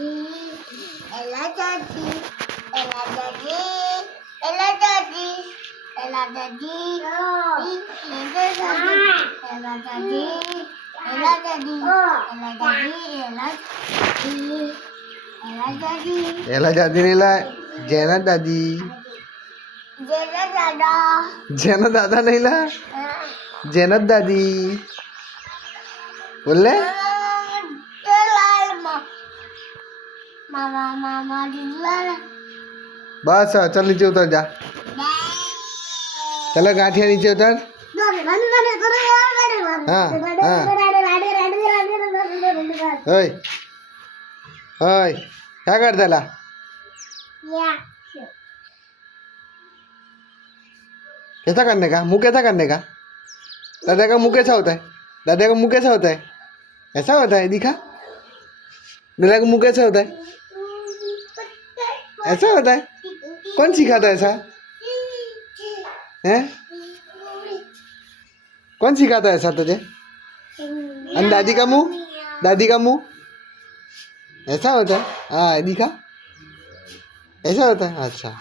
Ella Daddy, Ella Daddy, Ella Daddy, Ella Daddy, Ella Daddy, Ella Daddy, Ella Daddy, Ella Daddy, Ella Daddy, એલા દાદી ને લા જેના દાદી Jella Dada, જેના દાદા નહીં લા જેના દાદી બોલે Mama, Mama, Dilla. बस चल नीचे उतर जा चलो गांठिया नीचे उतर हाँ हाँ ओए ओए क्या करता ला कैसा करने का मुंह कैसा करने का दादा का मुंह कैसा होता है दादा का मुंह कैसा होता है ऐसा होता है दिखा दादा का मुंह कैसा होता है ऐसा होता है कौन सिखाता है ऐसा हैं कौन सिखाता है ऐसा तुझे दादी का मुंह ऐसा होता है हाँ दिखा ऐसा होता है अच्छा